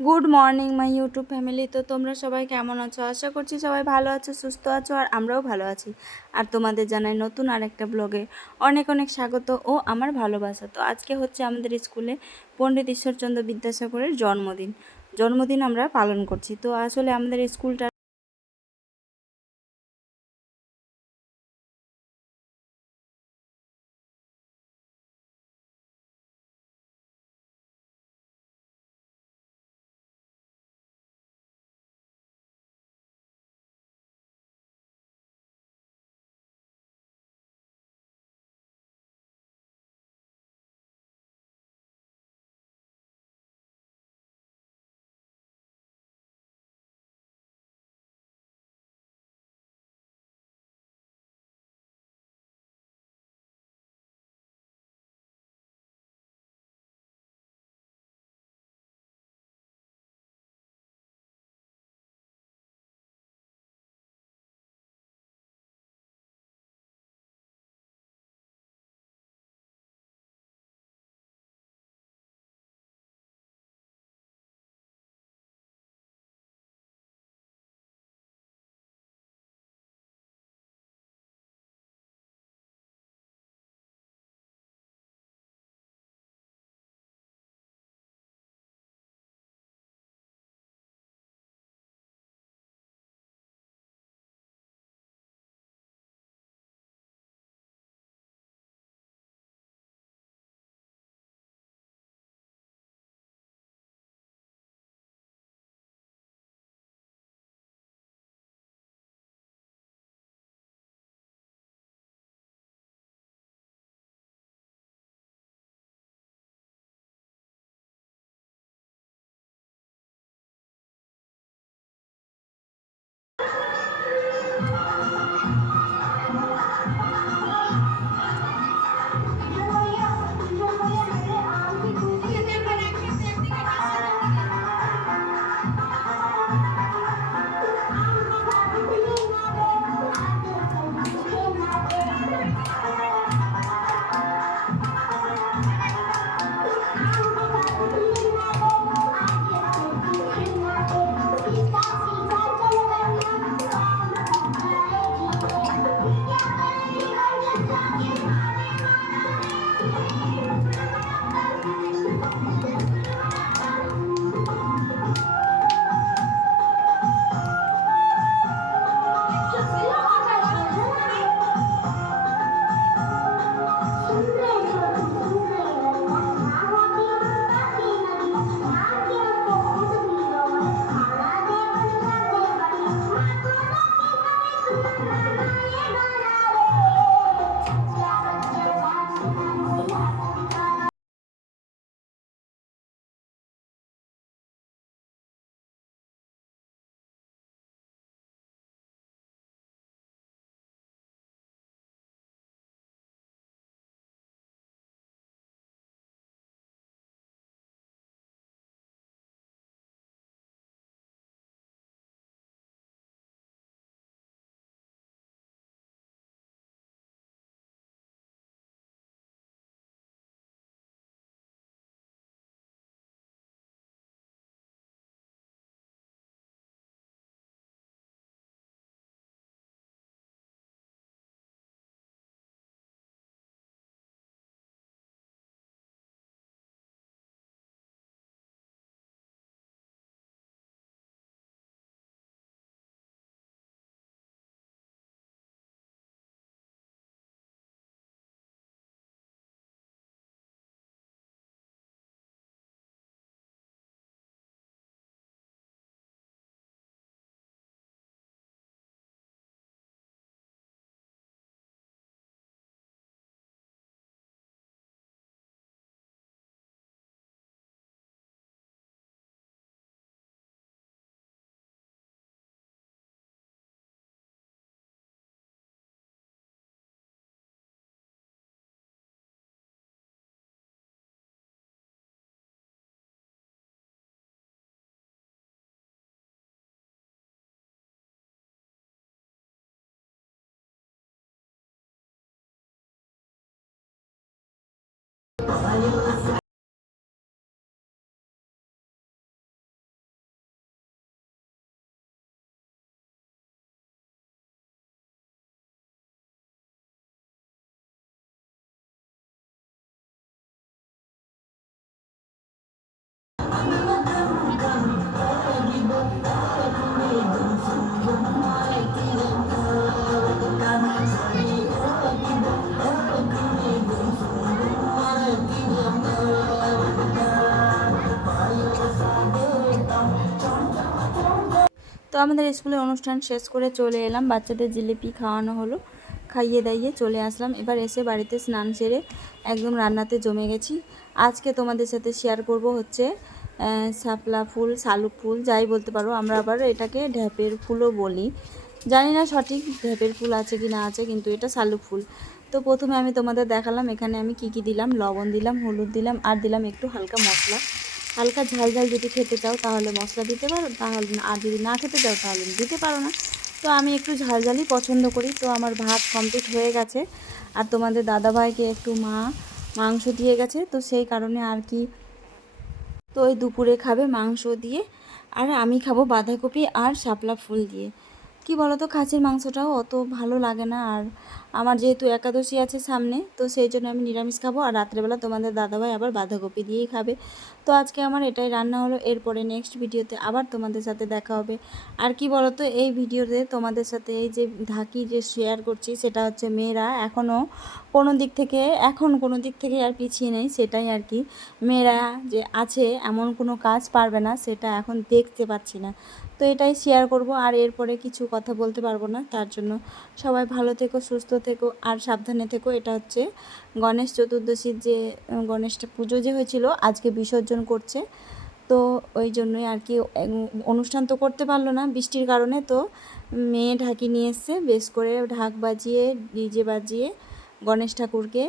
Good morning my YouTube family. তো তোমরা সবাই কেমন আছো? আশা করছি সবাই ভালো আছো, সুস্থ আছো, আর আমরাও ভালো আছি। আর তোমাদের জানাই নতুন আর একটা ব্লগে অনেক অনেক স্বাগত ও আমার ভালোবাসা। তো আজকে হচ্ছে আমাদের স্কুলে পণ্ডিত ঈশ্বরচন্দ্র বিদ্যাসাগরের জন্মদিন আমরা পালন করছি। তো আসলে আমাদের স্কুলটা আমাদের স্কুলের অনুষ্ঠান শেষ করে চলে এলাম, বাচ্চাদের জিলিপি খাওয়ানো হলো, খাইয়ে দাইয়ে চলে আসলাম। এবার এসে বাড়িতে স্নান সেরে একদম রান্নাতে জমে গেছি। আজকে তোমাদের সাথে শেয়ার করব হচ্ছে শাপলা ফুল, শালুক ফুল যাই বলতে পারো, আমরা আবার এটাকে ঢ্যাপের ফুলও বলি। জানি না সঠিক ঢ্যাপের ফুল আছে কি না আছে, কিন্তু এটা শালুক ফুল। তো প্রথমে আমি তোমাদের দেখালাম এখানে আমি কি কি দিলাম। লবণ দিলাম, হলুদ দিলাম, আর দিলাম একটু হালকা মশলা। হালকা ঝাল ঝাল যদি খেতে চাও তাহলে মশলা দিতে পারো, তাহলে আর যদি না খেতে চাও তাহলে দিতে পারো না। তো আমি একটু ঝাল ঝালই পছন্দ করি। তো আমার ভাত কমপ্লিট হয়ে গেছে, আর তোমাদের দাদাভাইকে একটু মাংস দিয়ে গেছে, তো সেই কারণে আর কি, তো ওই দুপুরে খাবে মাংস দিয়ে, আর আমি খাবো বাঁধাকপি আর শাপলা ফুল দিয়ে। কি বলো তো, খাসির মাংসটাও অত ভালো লাগে না, আর আমার যেহেতু একাদশী আছে সামনে, তো সেই জন্য আমি নিরামিষ খাবো, আর রাত্রেবেলা তোমাদের দাদাভাই আবার বাঁধাকপি দিয়েই খাবে। তো আজকে আমার এটাই রান্না হলো। এরপরে নেক্সট ভিডিওতে আবার তোমাদের সাথে দেখা হবে। আর কি বলো তো, এই ভিডিওতে তোমাদের সাথে এই যে ঢাকি যে শেয়ার করছি, সেটা হচ্ছে মেয়েরা কোনো দিক থেকে এখন কোনো দিক থেকে আর পিছিয়ে নেই, সেটাই আর কি। মেয়েরা যে আছে এমন কোনো কাজ পারবে না, সেটা এখন দেখতে পাচ্ছি না। তো এটাই শেয়ার করব, আর এরপরে কিছু কথা বলতে পারবো না। তার জন্য সবাই ভালো থেকো, সুস্থ থেকো, আর সাবধানে থেকো। এটা হচ্ছে গণেশ চতুর্দশীর যে গণেশটা পুজো যে হয়েছিল, আজকে বিসর্জন করছে। তো ওই জন্যই আর কি, অনুষ্ঠান তো করতে পারলো না বৃষ্টির কারণে। তো মেয়ে ঢাকি নিয়ে এসছে, বেশ করে ঢাক বাজিয়ে ডিজে বাজিয়ে গণেশ ঠাকুরকে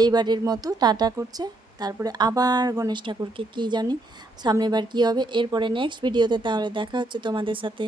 এইবারের মতো টাটা করছে। তারপরে আবার গণেশ ঠাকুরকে কি জানি সামনেবার কি হবে। এরপরে নেক্সট ভিডিওতে তাহলে দেখা হচ্ছে তোমাদের সাথে।